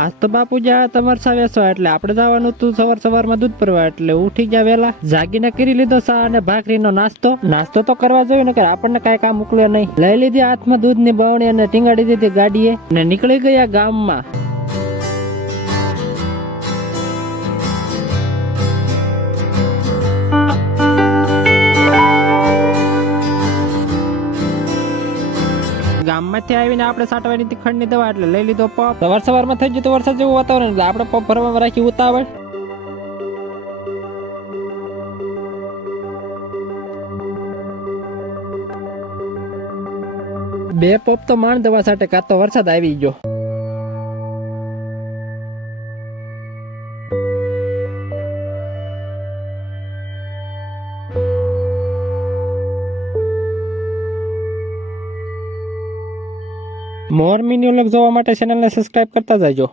આજ તો બાપુજી આ તમારે વેસવા એટલે આપણે જવાનું તું સવારમાં દૂધ ભરવા એટલે ઉઠી ગયા વેલા જાગીને કરી લીધો ચા અને ભાખરીનો નાસ્તો તો કરવા જોઈએ ને કે આપણને કાંઈ કામ મોકલ્યો નહીં. લઈ લીધી હાથમાં દૂધની બવણી અને ટીંગાડી દીધી ગાડીએ અને નીકળી ગયા ગામમાં. ગામમાંથી આવીને આપણે સાટવાની તીખડની દવા એટલે લઈ લીધો પપ. સવારમાં થઈ ગયું તો વરસાદ જેવું વાતાવરણ એટલે આપણે પપ ભરવામાં રાખી ઉતાવળ. બે પપ તો માંડ દવા સાટે કાં તો વરસાદ આવી ગયો. મોર મિની વ્લોગ જોવા માટે ચેનલને સબસ્ક્રાઇબ કરતા જાજો.